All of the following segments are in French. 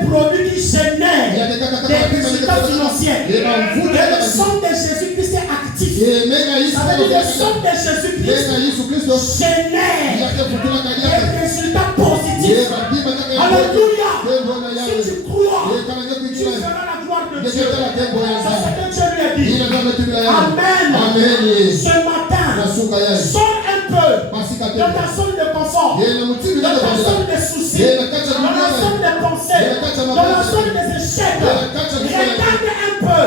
des produits qui génèrent des résultats financiers. Et le sang de Jésus-Christ est actif. Ça veut dire que le sang de Jésus-Christ génère des résultats positifs. Alléluia. Si tu crois, tu verras la gloire de Dieu. Ça c'est ce que Dieu lui a dit. Amen. Ce matin, sors un peu dans ta zone de confort, dans ta zone de soucis, dans la zone de pensée, dans la zone des échecs. Regarde un peu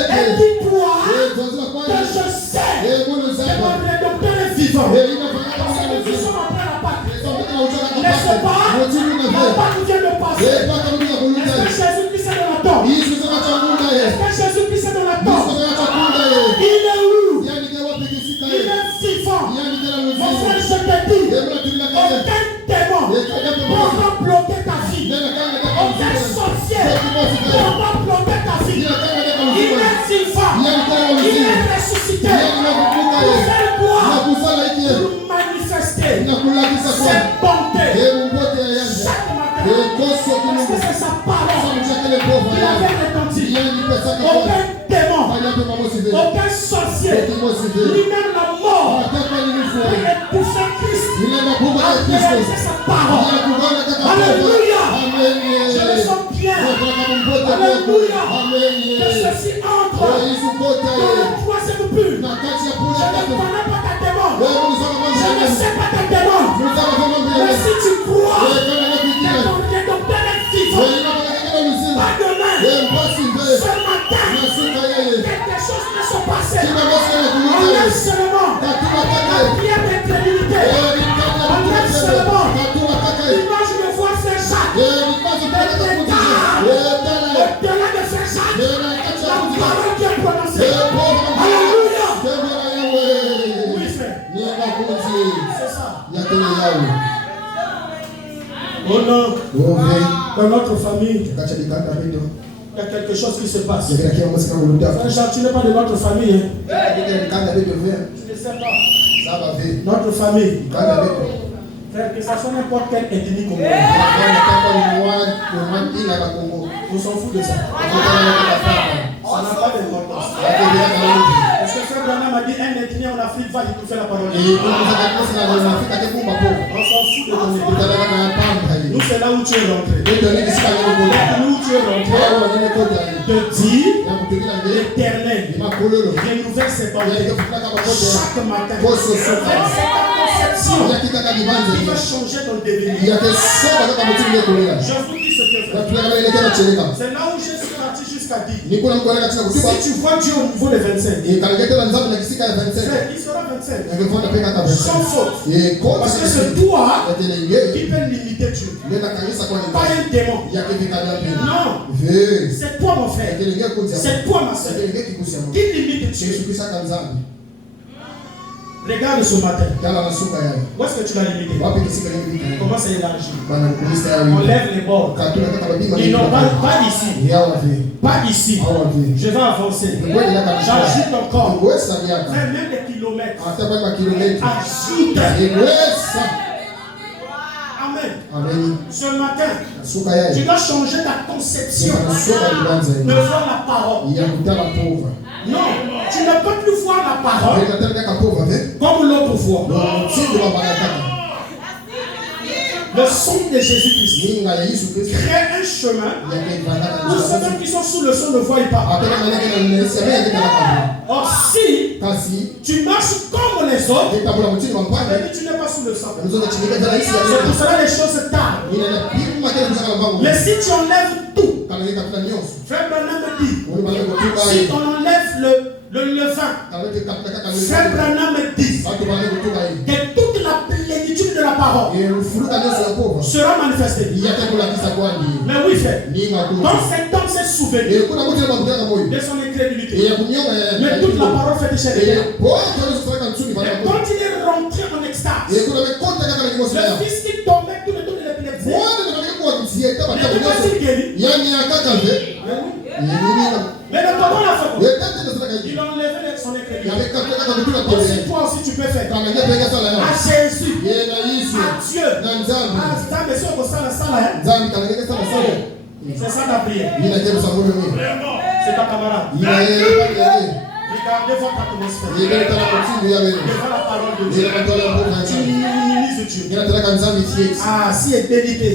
et dis-toi que je sais que mon rédempteur est vivant. Parce que nous sommes après la Pâque. N'est-ce pas? La Pâque vient de passer. Est-ce que Jésus-Christ est dans la tombe? Est-ce que Jésus-Christ est dans la tombe? Il est où? Il est vivant. Mon frère, je te dis, aucun démon ne pourra bloquer ta vie. Aucun sorcier ne pourra bloquer ta vie. Il est vivant. Il est ressuscité. Pour faire quoi? Pour manifester cette bonté chaque matin. Parce que c'est sa parole qui avait retenti. Aucun démon, aucun sorcier, lui-même la mort, est pour faire Christ. A réalisé sa parole. Alléluia. Je le sens bien. Alléluia. Que ceci entre dans le troisième but. Je ne connais pas ta démon. Je ne sais pas ta démon. Mais si tu crois que ton rédempteur est vivant, pas demain, ce matin, quelque chose ne s'est passé. Enlève seulement la prière d'incrédulité. Enlève seulement l'image de voir Frère Jacques. Au-delà de Frère Jacques, la parole qui est prononcée. Alléluia. Oui, frère. C'est ça. Oh non. Dans notre famille, il y a quelque chose qui se passe. Frère Jacques, tu n'es pas de notre famille. Tu ne sais pas. Notre famille. Frère, que ça soit n'importe quelle ethnie congolaise. On s'en fout de ça. Ça n'a pas d'importance. Parce que Frère Branham m'a dit un ethnie en Afrique va étouffer la parole. On s'en fout de ton ethnie. Nous, c'est là où tu es rentré. Où tu es rentré. De dire l'Éternel renouvelle ses bontés chaque matin. Il va changer ton devenir. Je vous dis ce que frère. C'est là où je suis parti jusqu'à dire. Si tu vois Dieu au niveau de 25, il sera 25. Sans faute. Parce que c'est toi qui peux limiter Dieu. Pas un démon. Non. C'est toi mon frère. C'est toi ma soeur. Qui limite Dieu? Regarde ce matin. Où est-ce que tu vas limiter? Comment c'est élargi? On lève les bords. Ils n'ont pas ici. Pas ici. Je vais avancer. J'ajoute encore. Même des kilomètres. Ajoute. Amen. Ce matin, tu dois changer ta conception de voir la parole. Non, tu ne peux plus voir la parole comme l'autre voit. Le sang de Jésus-Christ crée un chemin. Tous ceux qui sont sous le sang ne voient pas. Or, si tu marches comme les autres, tu n'es pas sous le sang. C'est pour cela les choses tardent. Mais si tu enlèves tout, Frère Branham me dit, si on enlève le levain, Frère Branham me dit que toute la plénitude de la parole sera manifestée. Mais oui, frère, donc cet homme s'est souvenu de son incrédulité. Mais toute la parole fait déchérir. Et quand il est rentré en extase, le fils qui tombait tout le temps de l'épilepsie, mais le papa l'a fait. Il a enlevé son incrédulité. Aussi toi aussi tu peux faire. À Jésus, à Dieu, à ta maison au sein de la salle. C'est ça ta prière. C'est ta camarade. Regardez votre atmosphère. Devant la parole de Dieu. Tu minimises Dieu. Ah, si elle bénité.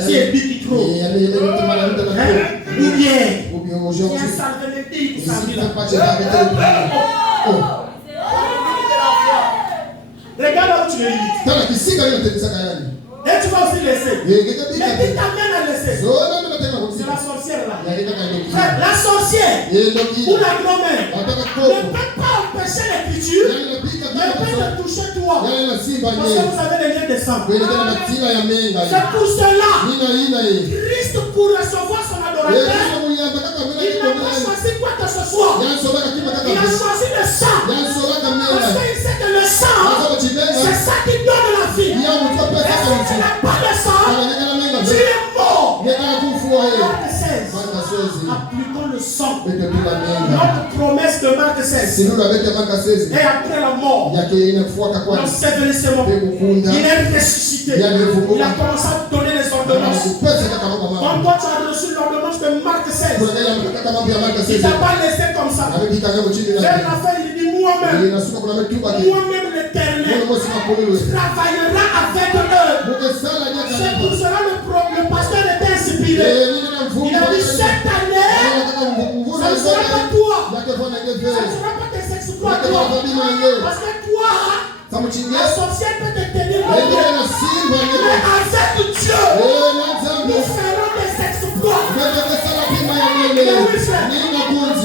Si elle dit trop. Ou bien. Aujourd'hui. Regarde là où tu le limites. Et tu vas aussi laisser. Mais qui t'amène à laisser? C'est la sorcière là. La sorcière ou la grand-mère ne peut pas empêcher l'écriture, ne peut te toucher toi. Parce que vous avez les liens de sang. C'est pour cela, Christ, pour recevoir son adorateur, il n'a pas choisi quoi que ce soit. Il a choisi le sang. Parce qu'il sait que le sang, c'est ça qui donne la vie. Et si tu n'as pas de sang, tu es mort. Appliquons le sang. Notre promesse de Marc 16. Et après la mort, l'ensevelissement, il est ressuscité. Il a commencé à donner les ordonnances. Quand toi tu as reçu l'ordonnance de Marc 16, il ne t'a pas laissé comme ça. Vers la fin, il dit moi-même l'Éternel travaillera avec eux. C'est pour cela le pasteur était inspiré. Il a dit cette année, ça ne sera pas toi. Ça ne sera pas tes exploits toi. Parce que toi, la sorcière peut te tenir le mais avec Dieu, nous ferons des exploits. Mais oui, frère, ce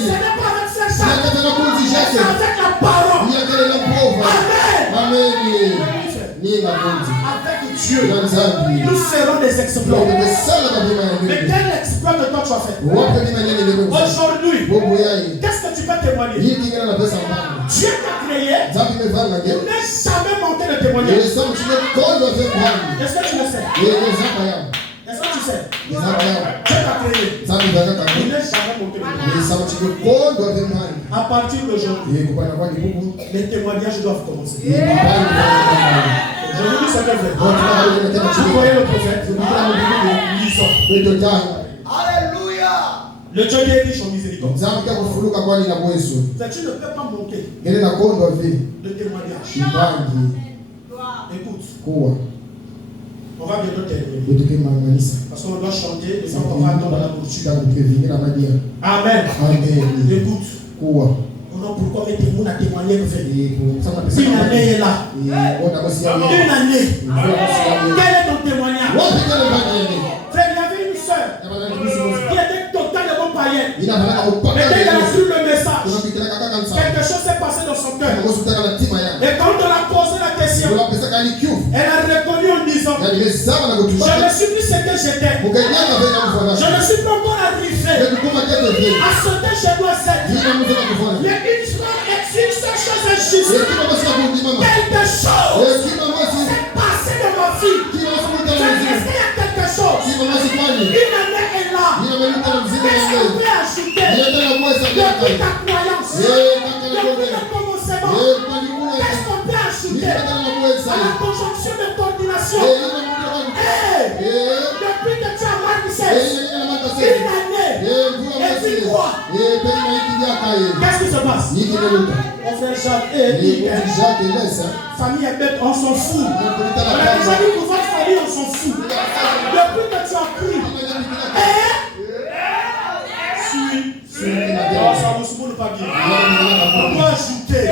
n'est pas avec ce chant, c'est avec la parole. Amen. Avec Dieu, nous ferons des exploits. Mais quel exploit que toi tu as fait? Aujourd'hui, qu'est-ce que tu peux témoigner? Dieu t'a créé, tu n'es jamais manqué de témoigner. Est-ce que tu le sais? Est-ce que tu sais? Dieu t'a créé, tu n'es jamais manqué de témoigner. À partir d'aujourd'hui, les témoignages doivent commencer. Je vous dis ce que fait. Vous voyez le prophète, alléluia. Le Dieu qui est riche en miséricorde. Tu ne peux pas manquer de témoignages. Écoute, on va bientôt terminer. Parce qu'on doit chanter et on va attendre la poursuite. Amen. Écoute. Pourquoi mes témoins ont témoigné une année est là. Une année. Quel est ton témoignage? Frère, il y avait une soeur qui était totalement païenne. Mais dès qu'elle a su le message, quelque chose s'est passé dans son cœur. Et quand on a posé la question, elle a répondu en disant: je ne suis plus ce que j'étais. Je ne suis pas encore arrivé à sauter chez moi cette vie. Mais une seule chose est juste. Quelque chose s'est passé dans ma vie. Est-ce qu'il y a quelque chose? Une année est là. Qu'est-ce qu'on peut ajouter depuis ta croyance, depuis le commencement? Qu'est-ce qu'on peut ajouter à la conjonction de coordination? Depuis que tu as marqué une année, et puis quoi? Qu'est-ce qui se passe? On fait Jacques et famille est bête, on s'en fout. On a déjà dit que votre famille, on s'en fout. Depuis que tu as pris, ça ne se pas bien. On doit ajouter.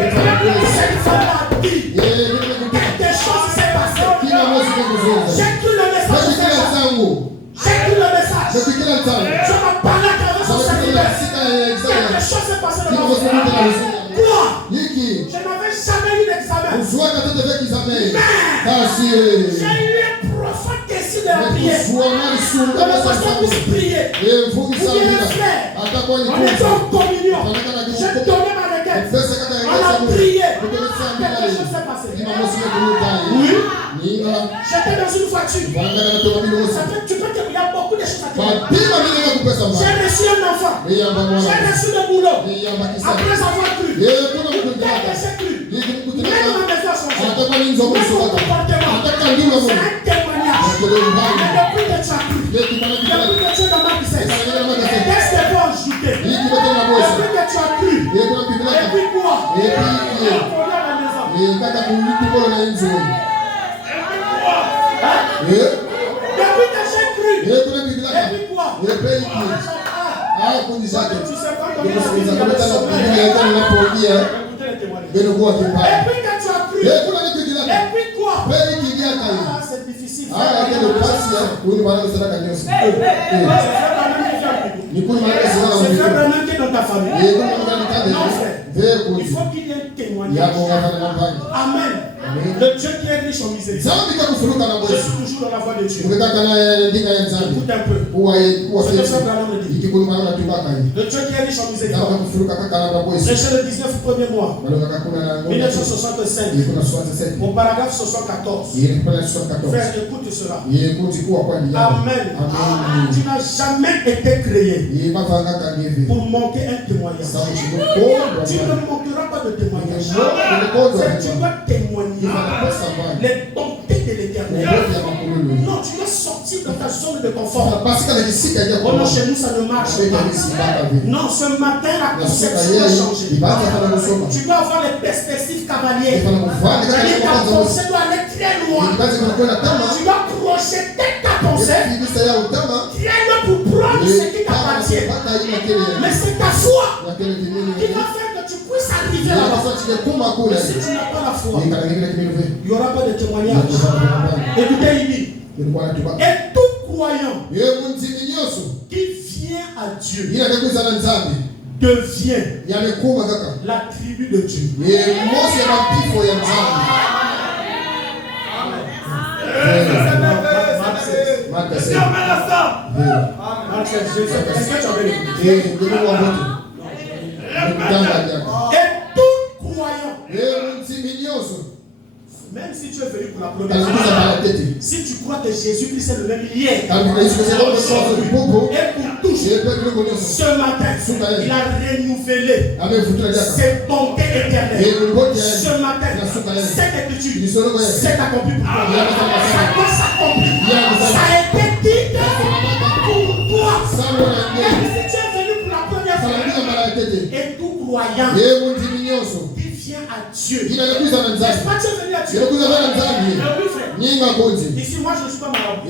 Cette femme a dit quelque chose s'est passé. J'ai cru le message. J'ai cru le message. Je m'en parlais à travers son serviteur. Quelque chose s'est passé dans ma vie. Quoi? Je n'avais jamais eu d'examen. Mais j'ai eu un profond décès de la prière. De la façon pour se prier. Vous bien le faire. On était en communion. J'ai donné ma requête. On a prié. Quelque chose s'est passé. Oui. J'étais dans une voiture. Tu peux te dire, il y a beaucoup de choses à dire. J'ai reçu un enfant. J'ai reçu le boulot. Après avoir cru. Dès que j'ai cru. Même ma maison a changé. Même mon comportement. C'est un témoignage. Mais depuis que tu as cru. Depuis que tu es dans ma vie. puis quoi? Le pays qui. Ah, tu sais pas comment il il y a a et puis quand tu as cru, et puis quoi? Ah, c'est difficile. C'est frère Branham qui est dans ta famille. Non, frère. Il faut qu'il y ait un témoignage. Amen. Le Dieu qui est riche en miséricorde. Je suis toujours dans la voie de Dieu. Écoute un peu. C'est que frère Branham me dit. Le Dieu qui est riche en miséricorde. Prêchez le 19 premier mois. 1965. Au paragraphe 74. Frère, écoute cela. Amen. Tu n'as jamais été créé pour manquer un témoignage. Tu ne manqueras pas de témoignage. Tu dois témoigner les bontés de l'Éternel. Non, tu dois sortir de ta zone de confort. Oh non, chez nous ça ne marche pas. Non, ce matin la conception a changé. Tu dois avoir les perspectives cavalières. C'est-à-dire ta pensée doit aller très loin. Tu dois projeter ta pensée très loin pour prendre ce qui t'appartient. Mais c'est ta foi qui va faire que tu puisses arriver là-bas. Mais si tu n'as pas la foi, il n'y aura pas de témoignage. Écoutez, il dit, et tout croyant qui vient à Dieu devient la tribu de Dieu. Et tout croyant, même si tu es venu pour la première fois, si tu crois que Jésus-Christ est le même hier, et pour tous, ce matin, il a renouvelé ses bontés éternelles. Ce matin, cette étude s'est accomplie pour toi. Ça doit s'accomplir. Ça a été dit pour toi. Même si tu es venu pour la première fois, et tout croyant qui vient à Dieu. N'est-ce pas, tu es venu à Dieu? Oui, frère. Ici, moi, je ne suis pas marabout.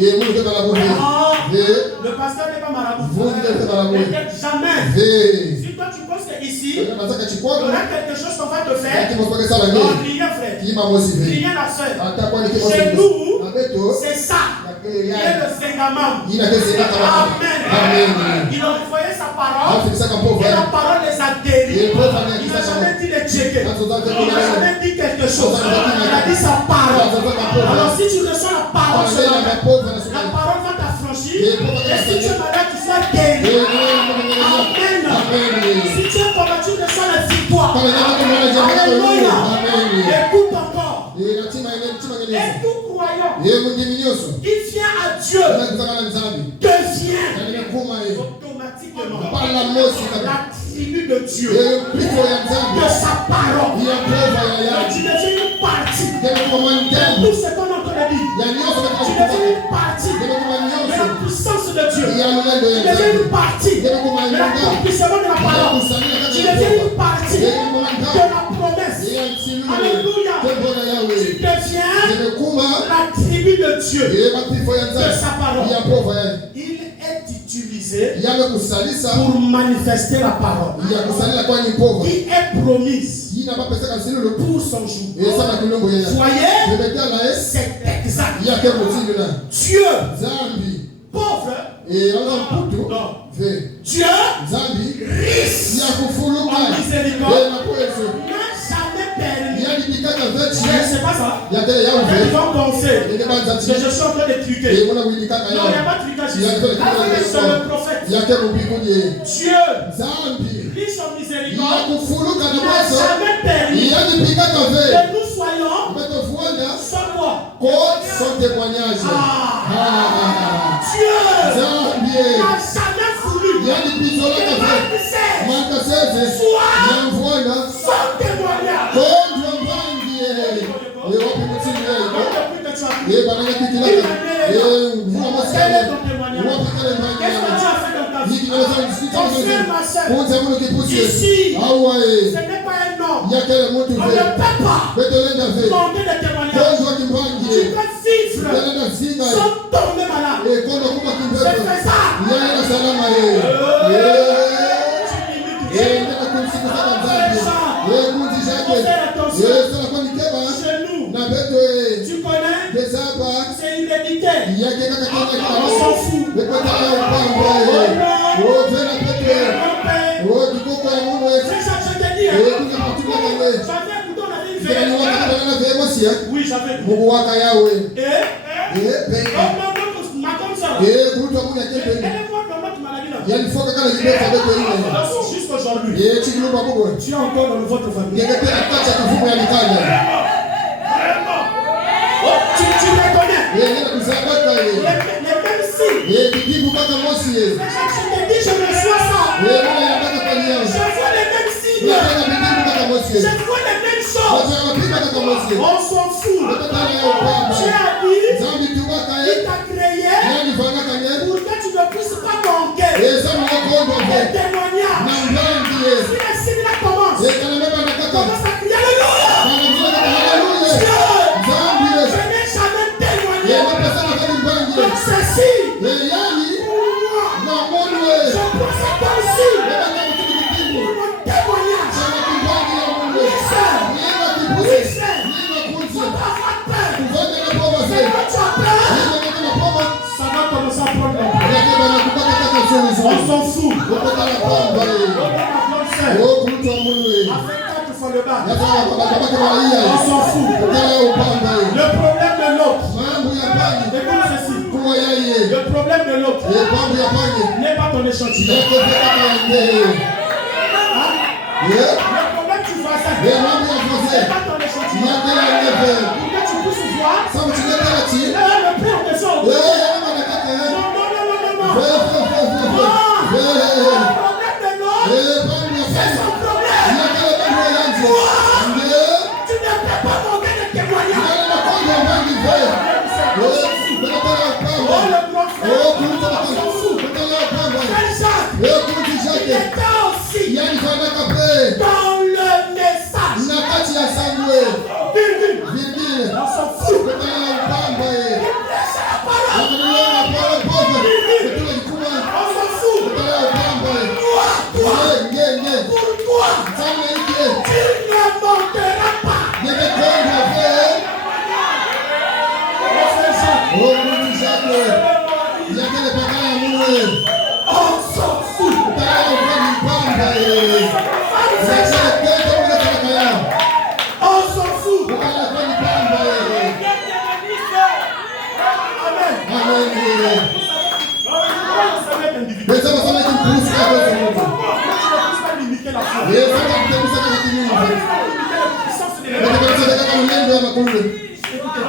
Le pasteur n'est pas marabout. Peut-être jamais. Si toi, tu penses qu'ici, il y aura quelque chose qu'on va te faire, non, rien, frère. Rien à faire. Chez nous, c'est ça. Il est le Zengamam. Amen. Il a envoyé sa parole. Et la parole les a guéris. Il n'a jamais dit les checker. Il n'a jamais dit quelque chose. Il a dit sa parole. Alors si tu reçois la parole, la parole va t'affranchir. Et si tu es malade, tu seras guéri. Amen. Si tu es combattu, tu reçois la victoire. Alléluia. Écoute encore. Et tout croyant qui vient à Dieu devient automatiquement la tribu de Dieu, de sa parole. Tu deviens une partie de tout ce qu'on entend dire. Tu deviens une partie de la puissance de Dieu. Tu deviens une partie de l'accomplissement de la parole. Tu deviens une partie de la promesse. Alléluia. Tu deviens la tribu de Dieu, de sa parole. Il est utilisé pour manifester la parole qui est promise pour son jour. Voyez, c'est exact. Dieu, pauvre, Dieu, riche en miséricorde, n'a jamais permis. C'est pas ça. Ils vont penser que je suis en train de truquer. Non, il n'y a pas de trucage ici. C'est le prophète. Dieu, riche en miséricorde, n'a jamais permis que nous soyons sans quoi? Son témoignage. Dieu n'a jamais voulu que soit sans témoignage. Quel est ton témoignage? Qu'est-ce que tu as fait dans ta vie? Ton frère, ma soeur, ici, ce n'est pas un homme. On ne peut pas demander de témoignage. Tu peux vivre sans tomber malade. C'est faisable. Tu connais? C'est héréditaire. On s'en fout. Oui, j'avais jusqu'aujourd'hui, tu es encore dans votre famille. Tu les connais. Les mêmes signes. Je te dis, je reçois ça. Je vois les mêmes signes. Je vois les mêmes choses. On s'en fout. Tu as dit, il t'a créé pour que tu ne puisses pas manquer des témoignages. Si les signes là commencent à crier Alléluia. Je n'ai jamais témoigné de ceci. Je prends ça comme si pour mon témoignage. Ça va avoir peur. C'est quand tu as peur, ça va commencer à prendre la peur. On s'en fout. On s'en fout. Le problème de l'autre. Écoute ceci. Le problème de l'autre n'est pas ton échantillon. Le problème tu vois ça n'est pas ton échantillon. Pour que tu puisses voir le pire de son. Non. Le problème de l'autre, c'est son problème. Tu ne peux pas manquer de témoignage. Oh le grand frère, on s'en fout. Jacques, il était aussi dans le message. Virgule, on s'en fout. Il prêche la parole. On s'en fout. Pourquoi tu ne monteras pas? On s'en fout. On s'en fout.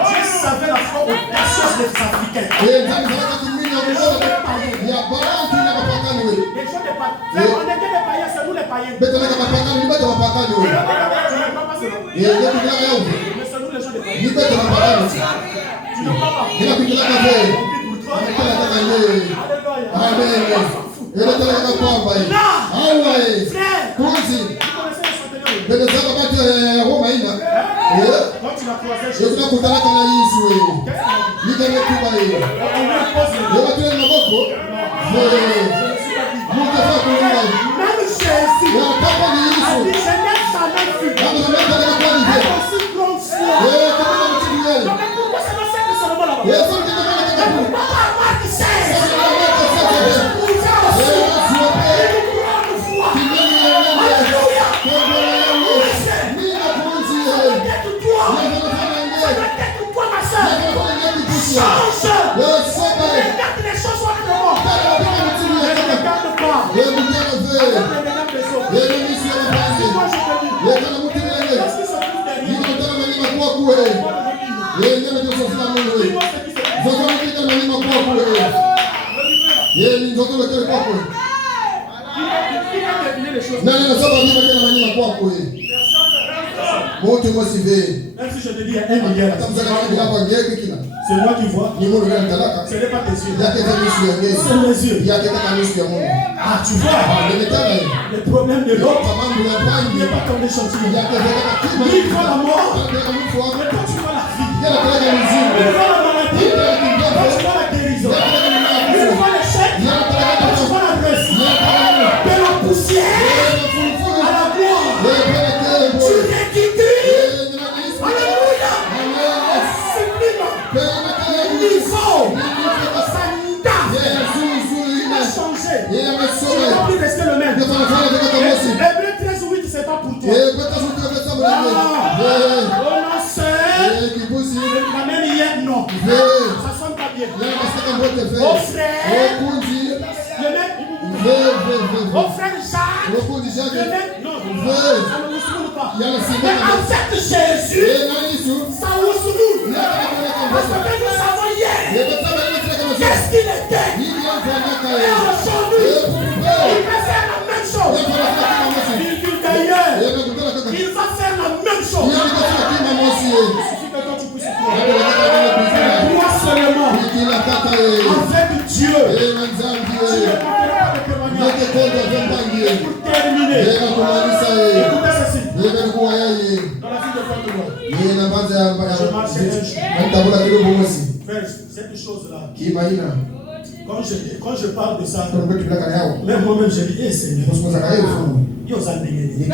Dieu savait la foi audacieuse des Africains. Les gens des païens. On était des païens, c'est nous les païens. Mais c'est nous les gens des païens. Tu ne crois pas. Même si je te dis 1 milliard, c'est moi qui vois. Ce n'est pas tes yeux. C'est mes yeux. Ah, tu vois, le problème de l'autre n'est pas ton échantillon. Lui, il voit la mort, mais toi, tu vois la vie. Il voit la maladie, toi, tu vois la guérison. Il voit l'échec, toi, tu vois la Tu ne vas plus rester le même. Hébreu 13:8, c'est pas pour toi. La même hier, non. Ça sonne pas bien. Au frère, le même. Au frère Jacques, le même. Non, ça ne vous souffle pas. Mais en fait, Jésus, ça vous souffle. Parce que nous savons hier, qu'est-ce qu'il était. Et aujourd'hui, il va faire la même chose. D'ailleurs, il va faire la même chose. Il suffit que quand tu puisses croire. Crois seulement. Avec Dieu. Tu ne manqueras pas de témoignage. Pour terminer, écoutez ceci. Dans la vie de Femme, je marche cette chose-là. Quand je parle de ça, même moi-même, je dis, Seigneur, yo ça dégaine.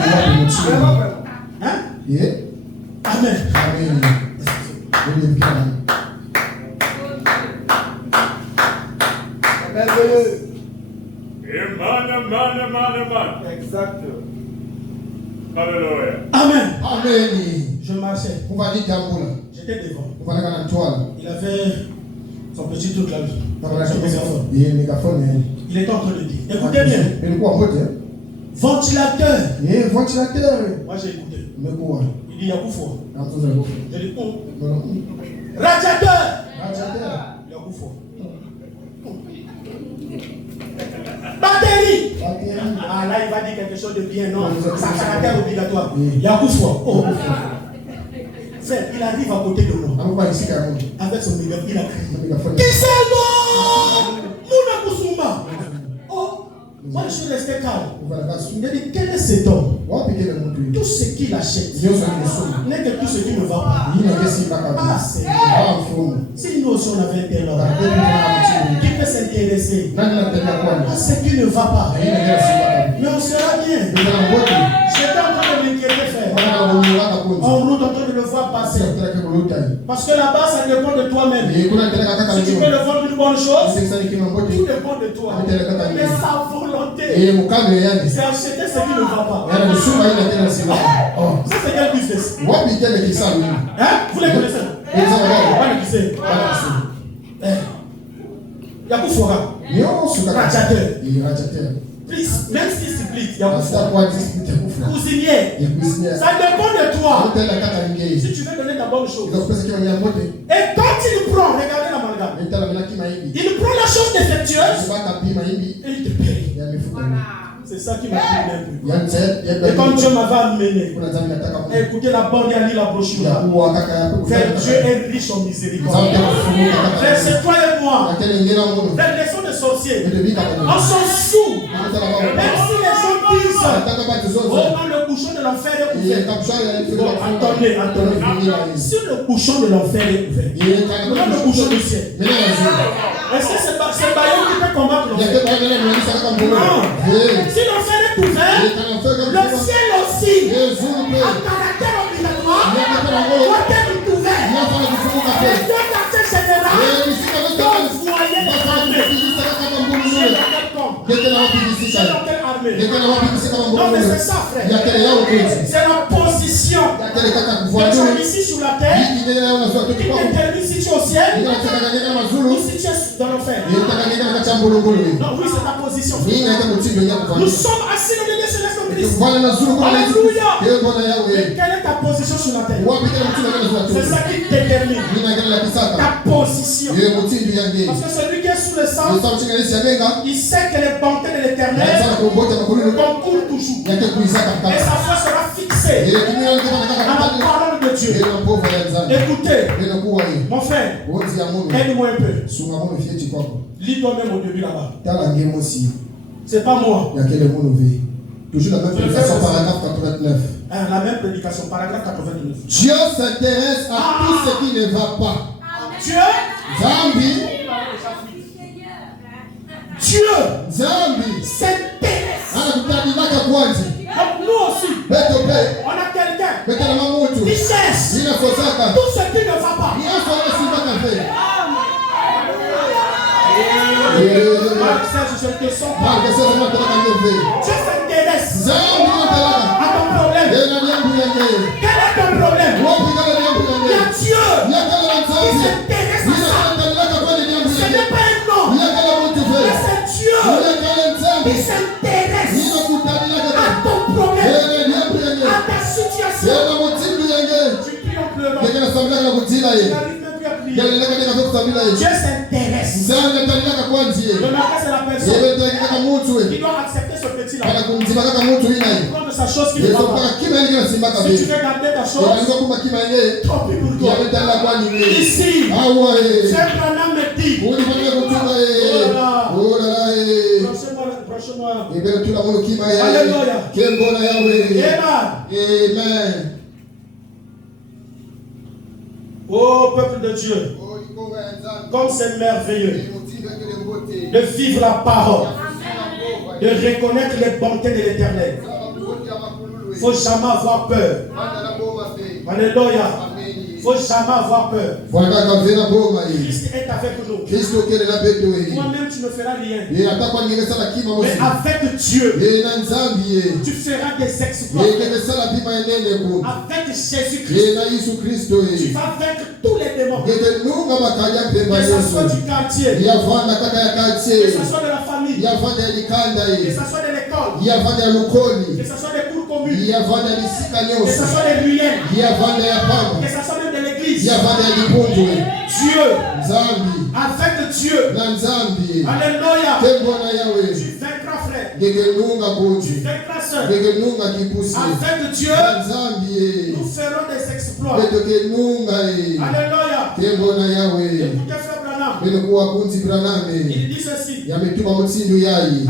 Hein? Amen. Exact. Alléluia. Amen. Amen. Je marchais. J'étais devant. Il avait son petit truc là. Il était en train de dire. Écoutez bien. Ventilateur. Moi j'ai écouté. Il dit Yakoufo. Je dis radiateur. Yakoufo. Batterie. Ah là il va dire quelque chose de bien, non. Ça caractère obligatoire. Yakoufo. Frère, il arrive à côté de moi. Avec son micro, il a crié. Qui c'est moi? Mouna Koussouma. Oh, moi je suis resté calme. Il a dit, quel est cet homme? Tout ce qu'il achète n'est que tout ce qui ne va pas. Ah, c'est vrai. Si nous aussi on avait été là, qui peut s'intéresser à ce qui ne va pas? Mais on sera bien. J'étais en train de m'inquiéter, frère. En route, en train de le voir passer. Parce que là-bas, ça dépend de toi-même. Si tu veux le voir une bonne chose, tout dépend de toi. Mais sa volonté, c'est acheter ce qui ne va pas. Ça, c'est quel business? Hein? Vous les connaissez? Yakoufora. Radiateur. Même si c'est split, cuisinier. Ça dépend de toi. Si tu veux donner ta bonne chose. Et quand il prend, regardez l'amalgame. Il prend la chose défectueuse et il te paye. C'est ça qui m'a dit un peu. Et quand Dieu m'avait amené, écoutez la bonne et à lire la brochure. Frère, Dieu est riche en miséricorde. Frère, c'est toi et moi. Frère, les sons de sorciers. On s'en fout. Même si les gens disent, oh non, le bouchon de l'enfer est ouvert. Attendez. Si le bouchon de l'enfer est ouvert, non le bouchon du ciel. Est-ce que c'est Bayon qui peut combattre l'enfer? Non. Si l'enfer est ouvert, le ciel aussi, à caractère obligatoire, doit être ouvert. Les deux quartiers généraux doivent voyer les armées. C'est dans quelle armée? Non, mais c'est ça, frère. C'est la position. Que tu es ici sur la terre, qui détermine si tu es au ciel ou si tu es dans l'enfer. Non, oui, c'est ta position. Nous sommes assis dans les lieux célestes en Christ. Alléluia. Quelle est ta position sur la terre? C'est ça qui détermine ta position. Parce que celui qui est sous le sang, il sait que les bontés de l'Éternel concourent toujours. Et sa foi sera fixée à la parole de Dieu. Écoutez, mon frère, aide-moi un peu. Lis toi-même au début là-bas. C'est pas moi. Toujours la même prédication, paragraphe 89. La même prédication, paragraphe 89. Dieu s'intéresse à tout ce qui ne va pas. Dieu s'intéresse. Donc nous aussi, on a quelqu'un qui cherche tout ce qui ne va pas. Marc 16, je ne te sens pas. Dieu s'intéresse à ton problème. Quel est ton problème? Il y a Dieu qui s'intéresse à ça. Ce n'est pas un nom, mais c'est Dieu qui s'intéresse à ton problème, à ta situation. Tu pries en pleurant. Tu n'arrives même plus à prier. Dieu s'intéresse. Le matin, c'est la personne qui doit accepter ce petit-là. Prendre sa chose qui ne va pas. Si tu veux garder ta chose, tant pis pour toi. Ici, Frère Branham me dit, Franchement, alléluia. Amen. Oh peuple de Dieu, comme c'est merveilleux de vivre la parole, de reconnaître les bontés de l'Éternel. Il ne faut jamais avoir peur. Alléluia. Il ne faut jamais avoir peur. Christ est avec nous. Toi-même, tu ne feras rien. Mais avec Dieu, tu feras des exploits. Avec Jésus-Christ, tu vas vaincre tous les démons. Que ce soit du quartier, que ce soit de la famille, que ce soit de l'école, que ce soit des cours communs, que ce soit des ruelles, que ce soit même de l'église. Dieu, avec Dieu, alléluia, tu vaincras frère, tu vaincras soeur. Avec Dieu, nous ferons des exploits. Alléluia. Écoutez frère Branham, il dit ceci.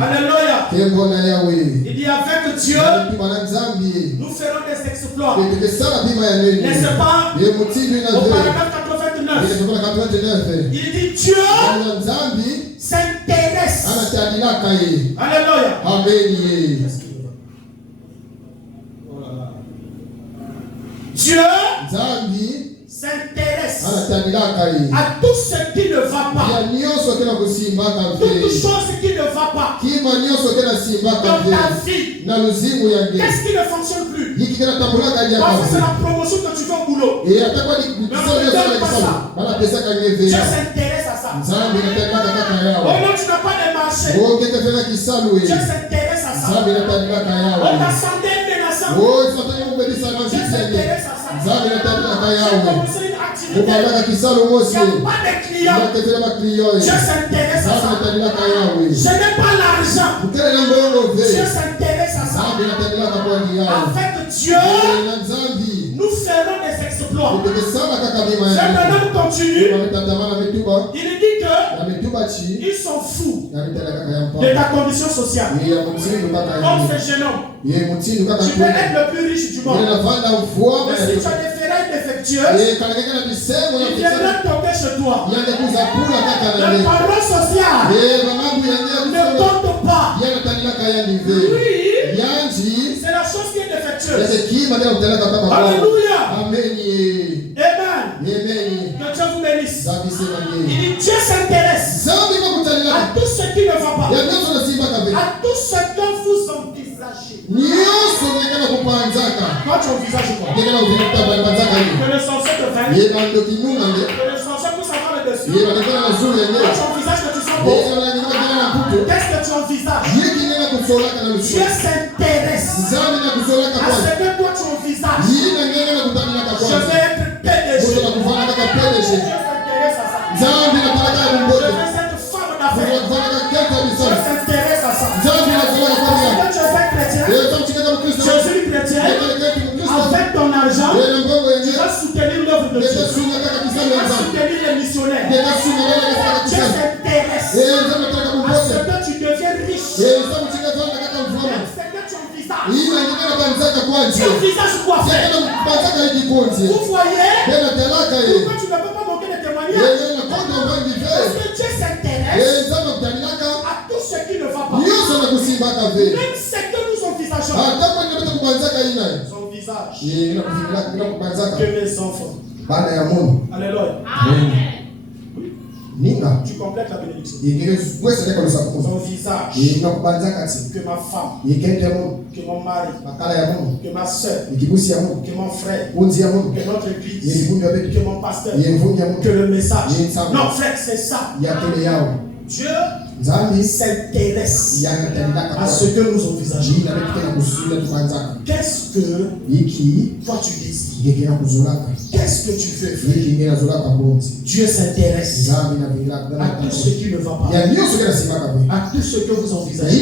Alléluia. Il dit avec Dieu, nous ferons des exploits. N'est-ce pas? Au paragraphe 89, il dit Dieu s'intéresse. Alléluia. Dieu s'intéresse à tout ce qui ne va pas. Toute chose qui ne va pas dans ta vie. Qu'est-ce qui ne fonctionne plus? Parfois c'est la promotion que tu veux au boulot. Mais on ne donne pas ça. Dieu s'intéresse à ça. Oh non, tu n'as pas de marché. Dieu s'intéresse à ça. On t'a santé menaçant. Dieu s'intéresse à ça. J'ai commencé une activité. Il n'y a pas de clients. Dieu s'intéresse à ça. Je n'ai pas l'argent. Dieu s'intéresse à ça. Avec Dieu, nous ferons des exploits. Maintenant, continue. Il dit que ils sont fous de ta condition sociale. Comme ce jeune homme, tu peux être le plus riche du monde. Mais si tu as des ferrailles défectueuses, il viendra tomber chez toi. La parole sociale ne compte pas. Lui, c'est la chose qui est défectueuse. Alléluia. Amen. Que Dieu vous bénisse. Il dit Dieu s'intéresse à tout ce qui ne va pas, à tout ce que vous envisagez. Quand tu envisages quoi? Que le sorcier te vainque, que le sorcier pour savoir le dessus. Quand tu envisages que tu sois beau, qu'est-ce que tu envisages? Dieu s'intéresse à ce que toi tu envisages. Je vais être PDG. Dieu s'intéresse à ça. Je vais cette femme d'affaires. Dieu s'intéresse à ça. Quand tu es chrétien, Jésus chrétien, avec ton argent, tu vas soutenir l'œuvre de Dieu. Tu vas soutenir les missionnaires. Dieu s'intéresse à ce que tu deviens riche. Tu envisages quoi faire? Vous voyez? Pourquoi tu ne peux pas manquer de témoignages? Parce que Dieu s'intéresse à tout ce qui ne va pas. Même ce que nous envisageons. Son visage. Que mes enfants. Alléluia. tu complètes la bénédiction. Ton visage, que ma femme, que mon mari, que ma soeur, que mon frère, que notre église, que mon pasteur, que le message. Non, frère, c'est ça. Dieu s'intéresse à ce que nous envisageons. Qu'est-ce que toi tu désires? Qu'est-ce que tu veux, frère? Dieu s'intéresse à tout ce qui ne va pas, à tout ce que vous envisagez,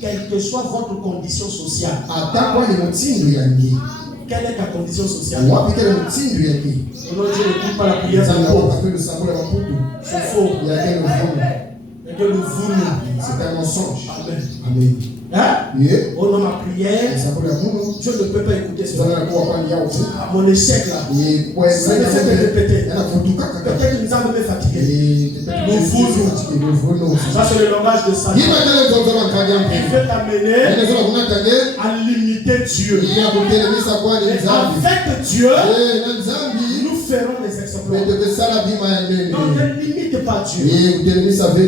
quelle que soit votre condition sociale. Quelle est ta condition sociale? Dieu n'écoute pas la prière de c'est faux. Que nous voulons. C'est un mensonge. Amen. Amen. Hein? Yeah. Au nom de ma prière, Dieu ne peut pas écouter ce. À mon échec là, ça me fait de répéter. Peut-être que nous avons même fatigué. Nous voulons. Ça c'est le langage de Satan. Il veut t'amener à limiter Dieu. Et avec Dieu, nous ferons des exploits. Donc ne limite pas Dieu.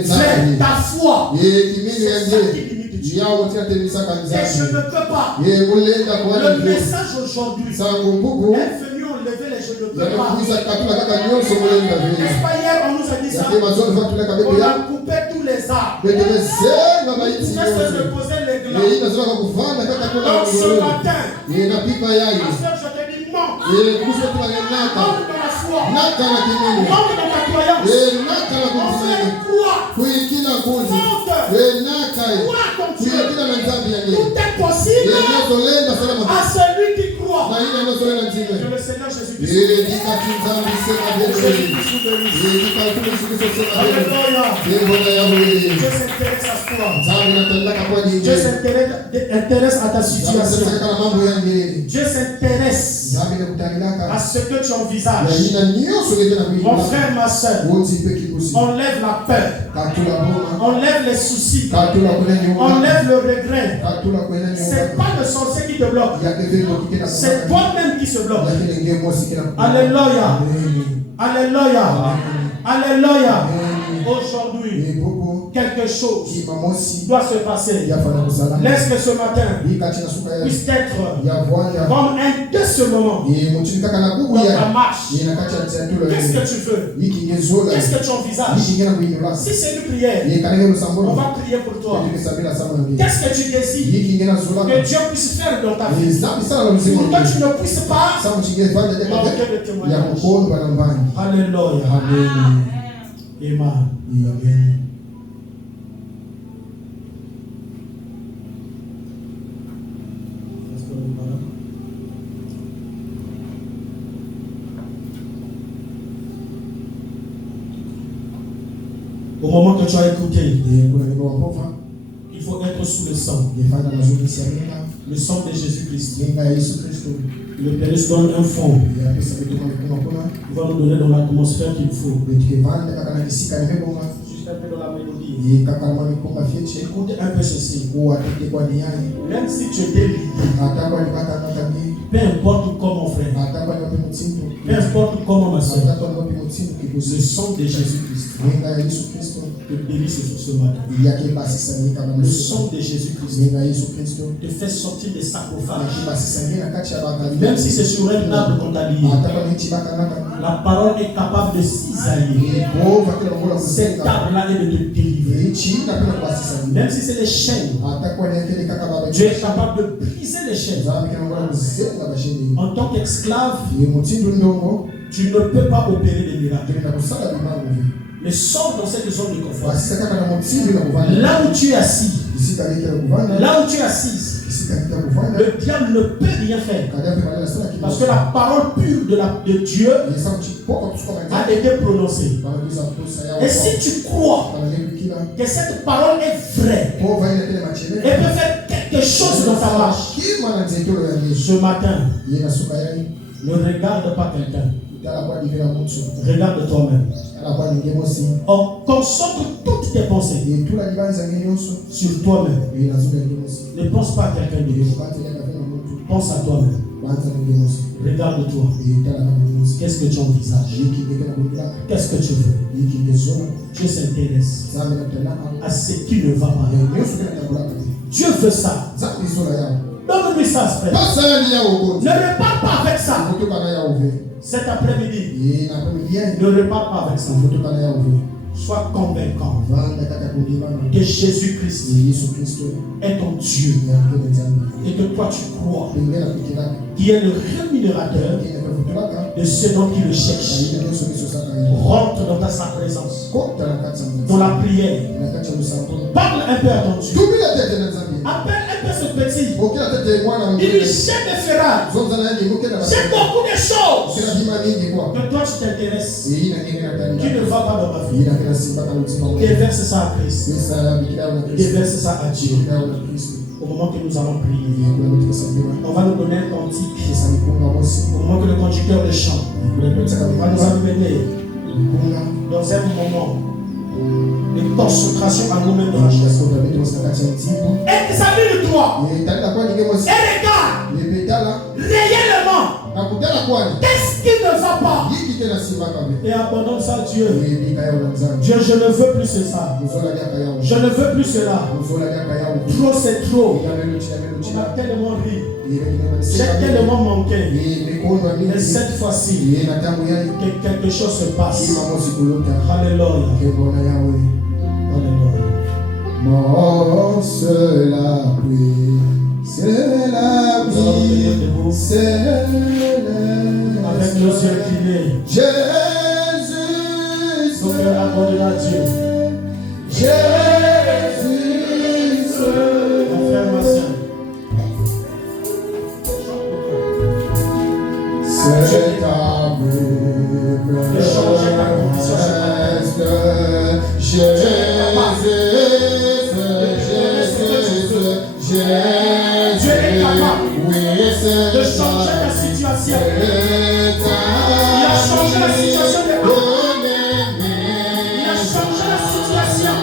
Fais ta foi. C'est ça qui limite Dieu. Et je ne peux pas. Le message aujourd'hui est venu enlever les je ne peux pas. N'est-ce pas hier on nous a dit ça? On a coupé tous les arbres. On pouvait se reposer les glands. Donc ce matin, ma soeur, je te dis non. Manque dans la foi. Manque dans ta croyance. On fait quoi? Tout est possible à celui qui croit. Que le Seigneur Jésus-Christ. Dieu s'intéresse à toi. Dieu s'intéresse à ta situation. Dieu s'intéresse à ce que tu envisages. Mon frère, ma soeur, enlève la peur. Enlève les soucis. Enlève le regret. C'est pas le sorcier qui te bloque. C'est toi-même qui se bloque. Alléluia. Alléluia. Alléluia. Aujourd'hui, quelque chose doit se passer. Laisse que ce matin puisse être comme un de ce moment dans ta marche. Qu'est-ce que tu veux? Qu'est-ce que tu envisages? Si c'est une prière, on va prier pour toi. Qu'est-ce que tu désires que Dieu puisse faire dans ta vie pour que tu ne puisses pas manquer de témoignage? Alléluia. Amen. Au moment que tu as écouté, il faut être sous le sang. Le sang de Jésus-Christ. Le Père nous donne un fond. Il va nous donner dans l'atmosphère qu'il faut. Juste un peu dans la mélodie. Écoute un peu ceci. Même si tu étais lié, peu importe comment mon frère, peu importe comment ma soeur, le sang de Jésus-Christ te bénit ce matin. Le sang de Jésus-Christ te fait sortir des sarcophages. Même si c'est sur un arbre qu'on t'a lié, la parole est capable de cisailler. Cet arbre-là est de te délivrer. Même si c'est des chaînes, Dieu est capable de briser les chaînes. En tant qu'esclave, tu ne peux pas opérer des miracles. Mais sors dans cette zone de confort. Là où tu es assis, là où tu es assise, le diable ne peut rien faire. Parce que la parole pure de Dieu a été prononcée. Et si tu crois que cette parole est vraie, elle peut faire quelque chose dans ta marche. Ce matin, ne regarde pas quelqu'un. Regarde toi-même. On concentre toutes tes pensées sur toi-même. Ne pense pas à quelqu'un d'autre. Pense à toi-même. Regarde-toi. Qu'est-ce que tu envisages? Qu'est-ce que tu veux? Dieu s'intéresse à ce qui ne va pas. Dieu veut ça. Donne-lui ça, frère. Ne repars pas avec ça. Cet après-midi, ne repars pas avec ça. Sois convaincant que Jésus-Christ est ton Dieu et que toi tu crois qu'il est le rémunérateur de ceux dont il le cherche. Rentre dans sa présence, dans la prière. Parle un peu à ton Dieu. Appelle un peu ce petit. Il lui jette des ferrailles. Jette beaucoup de choses. Que toi tu t'intéresses. Qui ne va pas dans ma vie. Déverse ça à Christ. Déverse ça à Dieu. Au moment que nous allons prier, on va nous donner un cantique. Au moment que le conducteur le chante, on va nous amener dans un moment de concentration à nous-mêmes. Examine-toi et regarde réellement qu'est-ce qui ne va pas et abandonne ça à Dieu. Dieu, je ne veux plus ça. Je ne veux plus cela. Trop c'est trop. On a tellement ri. J'ai tellement manqué. Et cette fois-ci, que quelque chose se passe. Alléluia. Alléluia. Mon seul abri, c'est la vie, c'est avec nos yeux clinés. Jésus, son cœur abandonné à Dieu. Jésus, mon frère, ma soeur. C'est amour de changer ta condition. Jésus, Dieu est capable de changer ta situation. Il a changé la situation de Anne. Il a changé la situation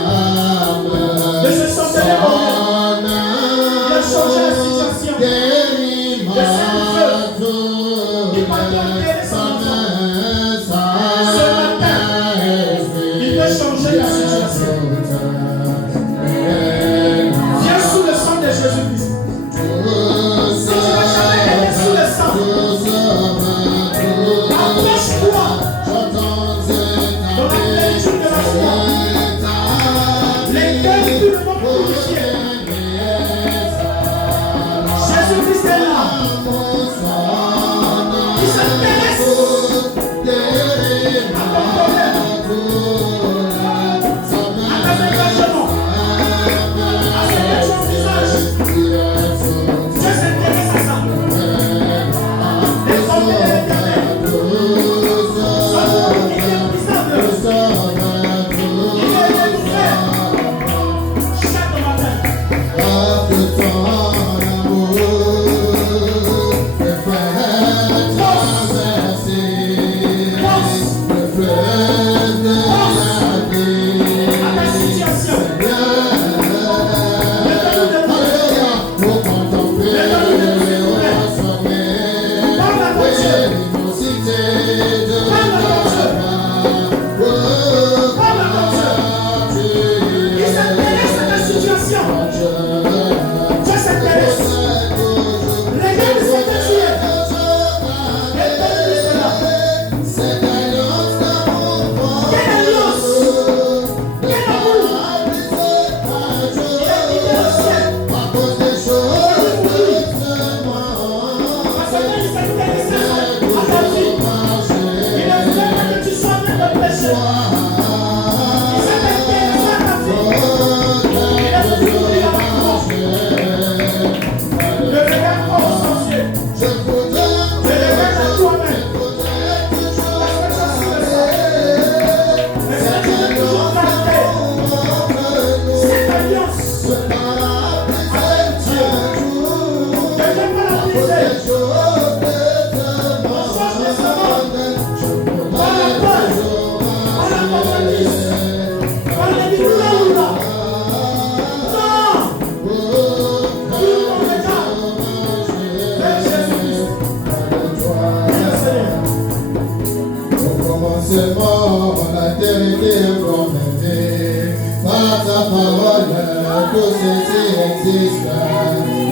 tout ceci existe.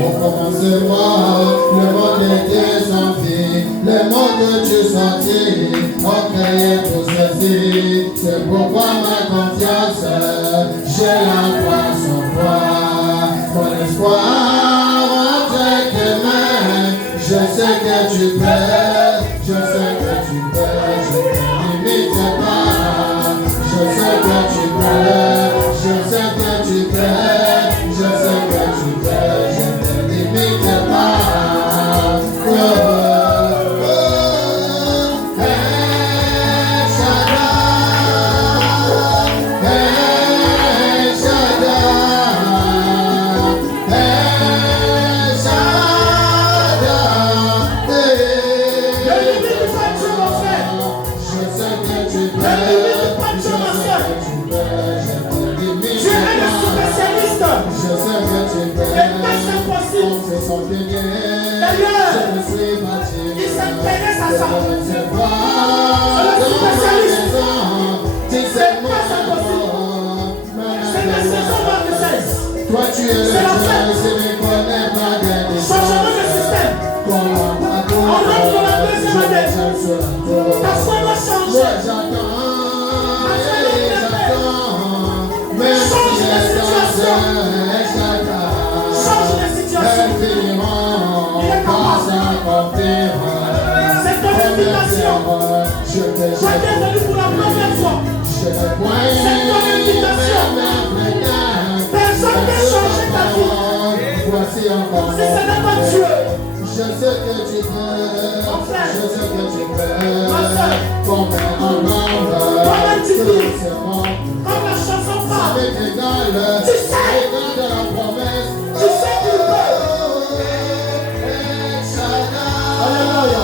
Au commencement, le monde était sans vie, le monde que tu sentis, on créait tout ceci. C'est pourquoi ma confiance, j'ai la foi sans foi. Mon espoir entre tes mains, je sais que tu peux, je sais que tu peux, je ne limite pas. Je sais que tu peux, je sais que tu peux, je sais que tu peux, je ne limite pas. Oh, oh, oh. Hey, Shaddai, hey, Shaddai, hey, Shaddai, hey. Je sais que tu peux. D'ailleurs, il s'intéresse à ça. C'est le spécialiste. C'est pas ça possible. C'est la saison dans le 16. Toi tu es le Dieu, je ne connais pas des changement de système. On rentre dans la deuxième année. Parce qu'on va changer. Change de situation. Change de situation. Il est capable. C'est ton invitation. Chacun venu pour la première fois. C'est ton invitation. Personne n'a changé ta vie. Si ce n'est pas Dieu. Je sais que tu peux. Je sais que tu peux. Comme tu dis. Comme la chanson parle. Tu sais. De la promesse. Tu sais qu'il peut. Alléluia.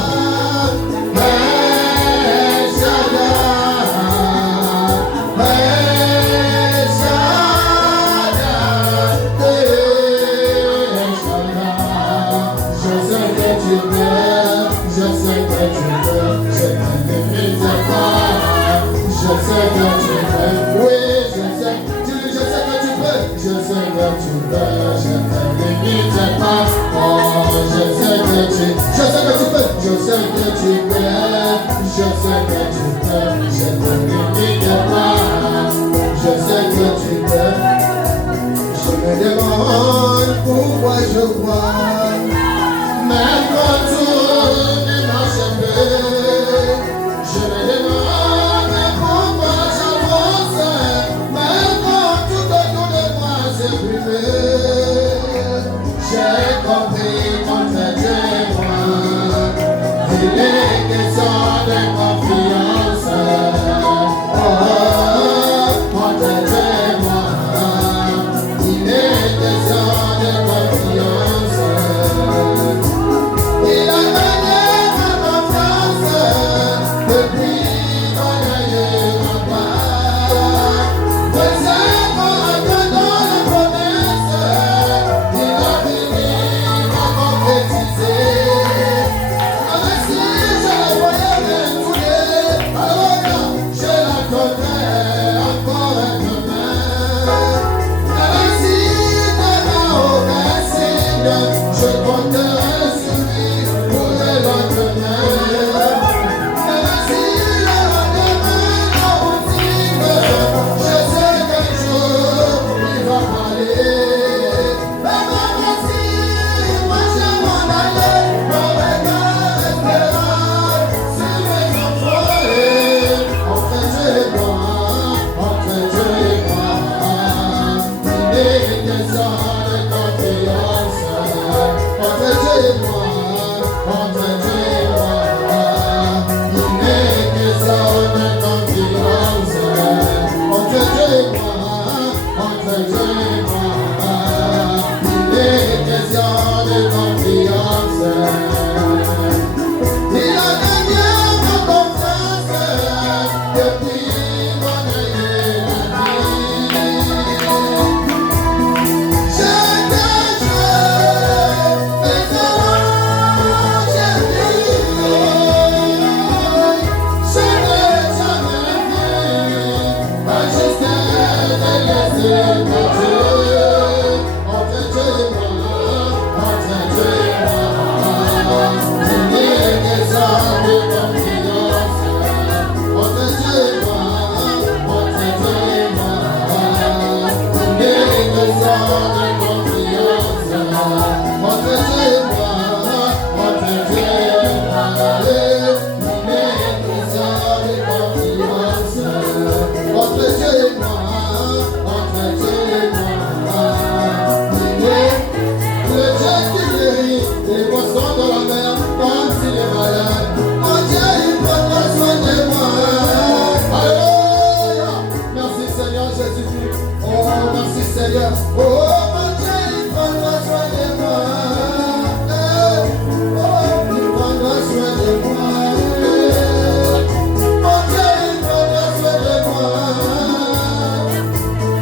Pourquoi je crois, même quand tout ne marche plus, je me demande pourquoi j'avance, même quand tout autour de moi s'est brûlé. J'ai compris qu'entre Dieu et moi, il est question de confiance. Oh, entre Dieu et moi, il est question de confiance. Il a gagné ma confiance depuis qu'on a eu ma part. Faisait mon attendant la promesse, il a fini par concrétiser. Même si les poissons de la mer, comme s'il est malade. Mon Dieu, il prendra soin de moi. Alléluia. Merci Seigneur Jésus-Christ. Oh, merci Seigneur. Oh, mon Dieu, il prendra soin de moi. Oh, il prendra soin de moi. Mon Dieu, il prendra soin de moi.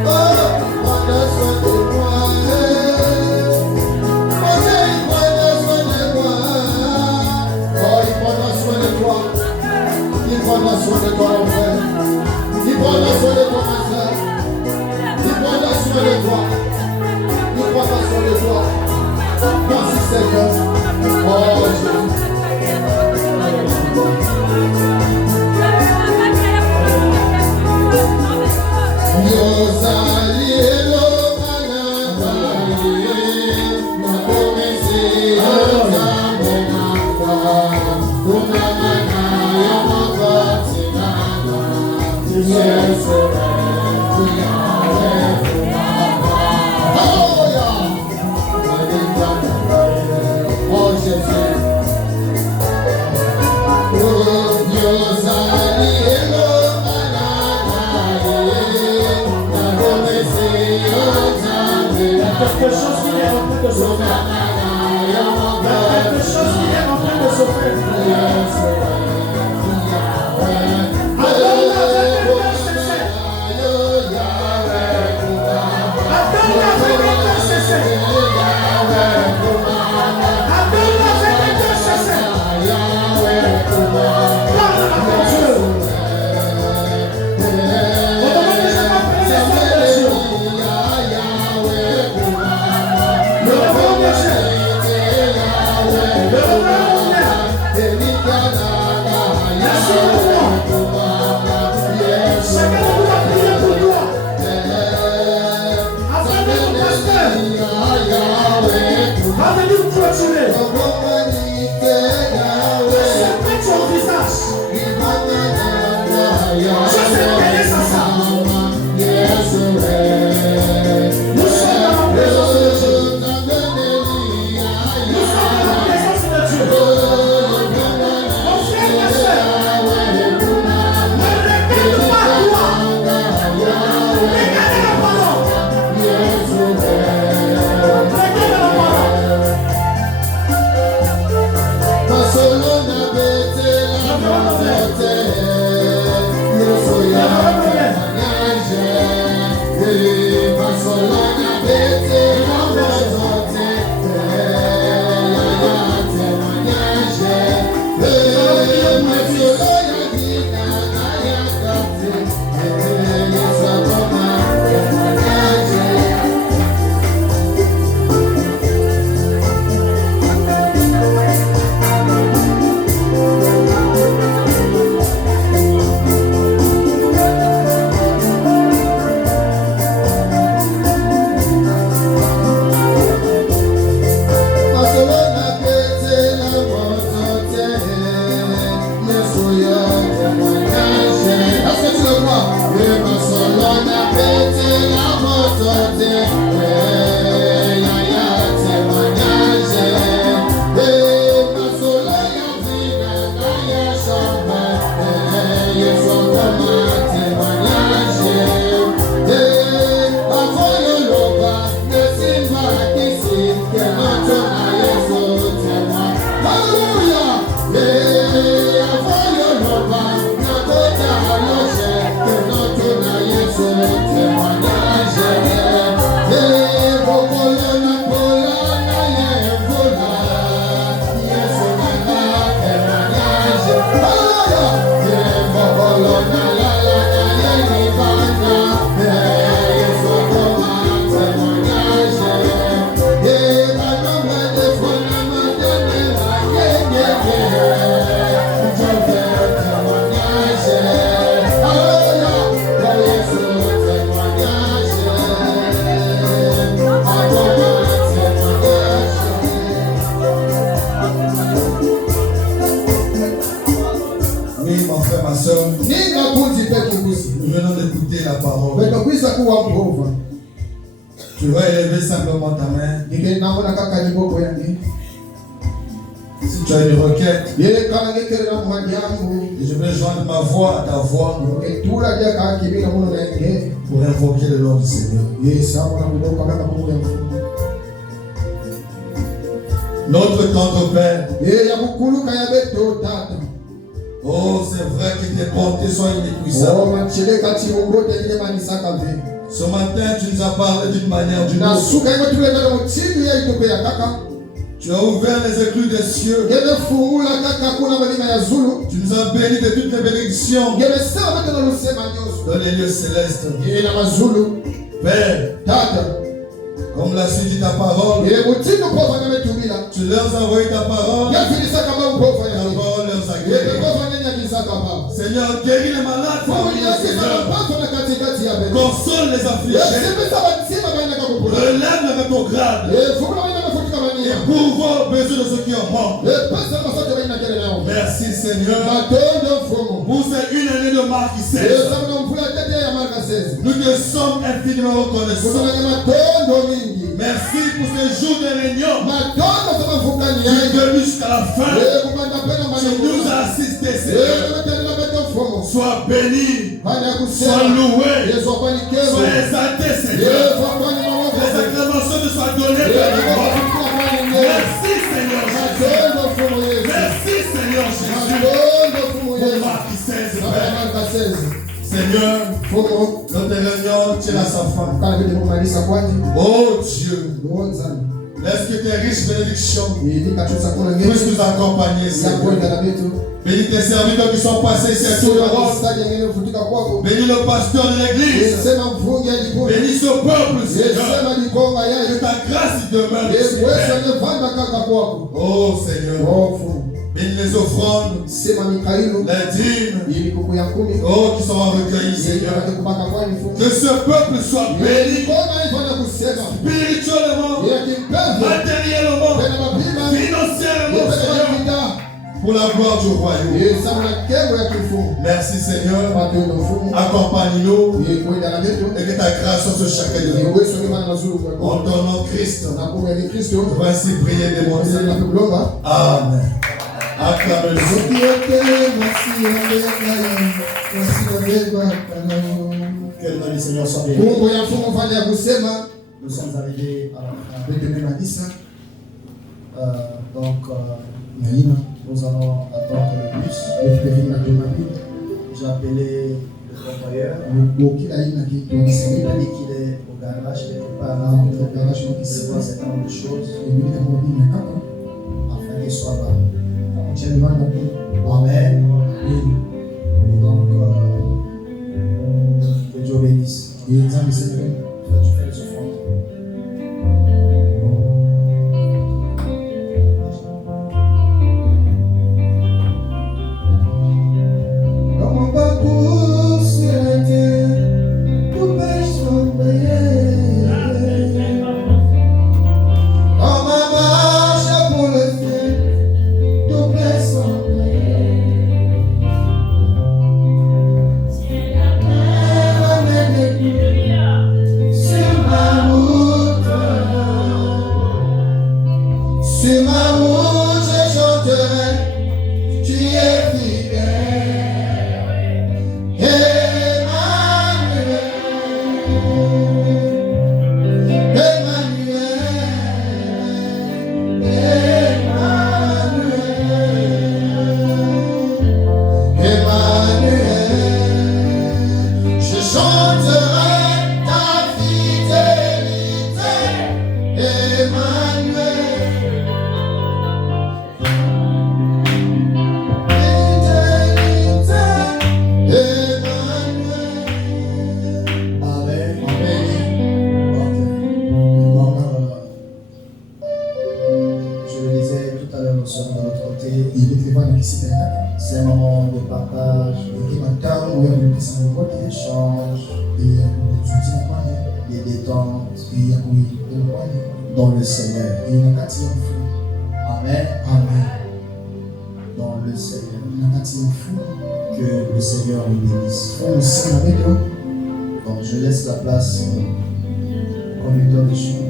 Oh, il prendra soin de moi. Mon Dieu, il prendra soin de moi. Oh, il prendra soin de toi. Il prendra soin de toi, mon frère. Il prendra soin de toi, ma soeur. Il prendra soin de toi. Il prendra soin de toi. Merci Seigneur. Oh Jésus. Oh Jésus. Quelque chose qui est en train de se faire. Quelque chose qui est en train de se faire. Adore-le avec un cœur sincère. Adore-le avec un cœur sincère. Adore-le avec un cœur sincère. Parle à ton Dieu. Au moment que je m'appelle les hommes de Dieu. Le revenu de Dieu. Le revenu de Dieu. Merci pour moi. Chacun de vous va prier pour toi. Afin que ton pasteur va venir vous clôturer. Serpent ton visage. Je s'intéresse à ça. Nous sommes dans la présence de Dieu. Nous sommes dans la présence de Dieu. Mon frère, ma soeur, ne regarde pas toi. Regarde la parole. Regarde la parole. Nous venons d'écouter la parole. Tu vas élever simplement ta main. Tu as une requête. Et je vais joindre ma voix à ta voix pour invoquer le nom du Seigneur. Notre tante Père. Oh, c'est vrai que tes bontés sont inépuisables. Ce matin, tu nous as parlé d'une manière d'une autre. Tu as ouvert les éclus des cieux. Tu nous as bénis de toutes les bénédictions dans les lieux célestes. Père, comme l'a dit ta parole, tu leur as envoyé ta parole. Ta parole leur a guéri. Seigneur, guéris les malades. Console les affligés. Relève le rétrograde. Et pourvois aux besoins de ceux qui en manquent. Merci Seigneur pour cette une année de marque 16. Nous te sommes infiniment reconnaissants. Merci pour ce jour de réunion. Tu es venu jusqu'à la fin. Tu nous as assistés Seigneur. Sois béni, sois loué, sois exalté Seigneur. Les acclamations te soient données. Merci Seigneur Jésus. Merci Seigneur Jésus. Pour Marc 16, Seigneur, notre réunion tient à sa fin. Oh Dieu, laisse que tes riches bénédictions puissent nous accompagner Seigneur. Bénis tes serviteurs qui sont passés ici à tout l'Europe. Bénis le pasteur de l'église. Bénis ce peuple, Seigneur. Que ta grâce y demeure. Oh Seigneur. Bénis les offrandes, les dîmes, oh, qui sont recueillis, Seigneur. Que ce peuple soit béni spirituellement, matériellement, financièrement, Seigneur. Pour la gloire du royaume. Merci Seigneur. Accompagne-nous et que ta grâce soit sur chacun de nous. En ton nom Christ, va ainsi prier des mots. Amen. Acclamez-le. Que le nom du Seigneur soit béni. Nous sommes arrivés à la fin. Donc, nous allons attendre le bus. J'ai appelé le convoyeur. Il a dit qu'il est au garage quelque part là. Il voit un certain nombre de choses afin qu'il soit là. Amen. Et donc, que Dieu bénisse. Tu fais les offrandes. C'est un moment de partage, d'échange, de détente dans le Seigneur. Amen. Amen. Dans le Seigneur. Que le Seigneur nous bénisse. Donc je laisse la place au conducteur de chemin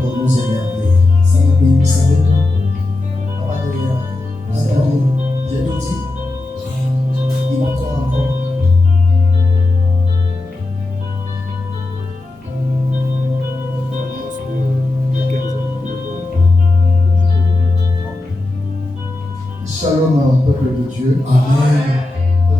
pour nous émerveiller. J'ai tout dit. Il m'entend encore. Shalom, peuple de Dieu. Amen.